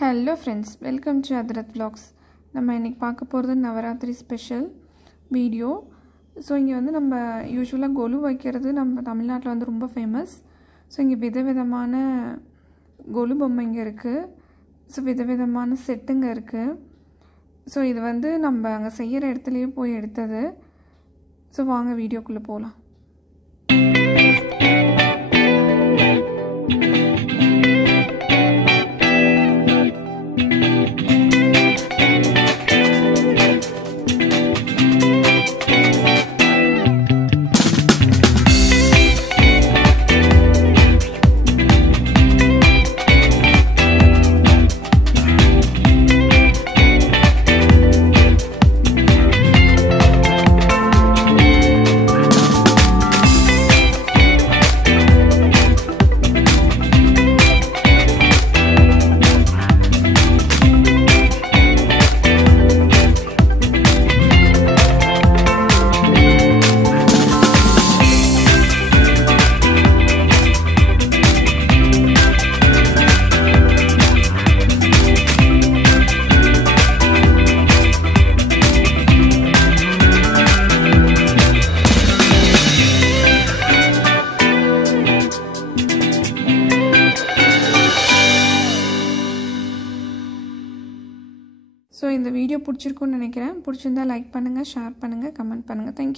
Hello friends, welcome to Adrat Vlogs. நம்ம இன்னைக்கு பார்க்க போறது நவராத்திரி ஸ்பெஷல் வீடியோ. ஸோ இங்கே வந்து நம்ம யூசுவலாக கொலு வைக்கிறது நம்ம தமிழ்நாட்டில் வந்து ரொம்ப ஃபேமஸ். ஸோ இங்கே விதவிதமான கொலு பொம்மைங்க இருக்குது. ஸோ விதவிதமான செட்டுங்க இருக்குது. ஸோ இது வந்து நம்ம அங்கே செய்கிற இடத்துலையே போய் எடுத்தது. ஸோ வாங்க வீடியோக்குள்ளே போகலாம். ஸோ இந்த வீடியோ பிடிச்சிருக்குன்னு நினைக்கிறேன். பிடிச்சிருந்தா லைக் பண்ணுங்கள், ஷேர் பண்ணுங்கள், கமெண்ட் பண்ணுங்கள். தேங்க்யூ.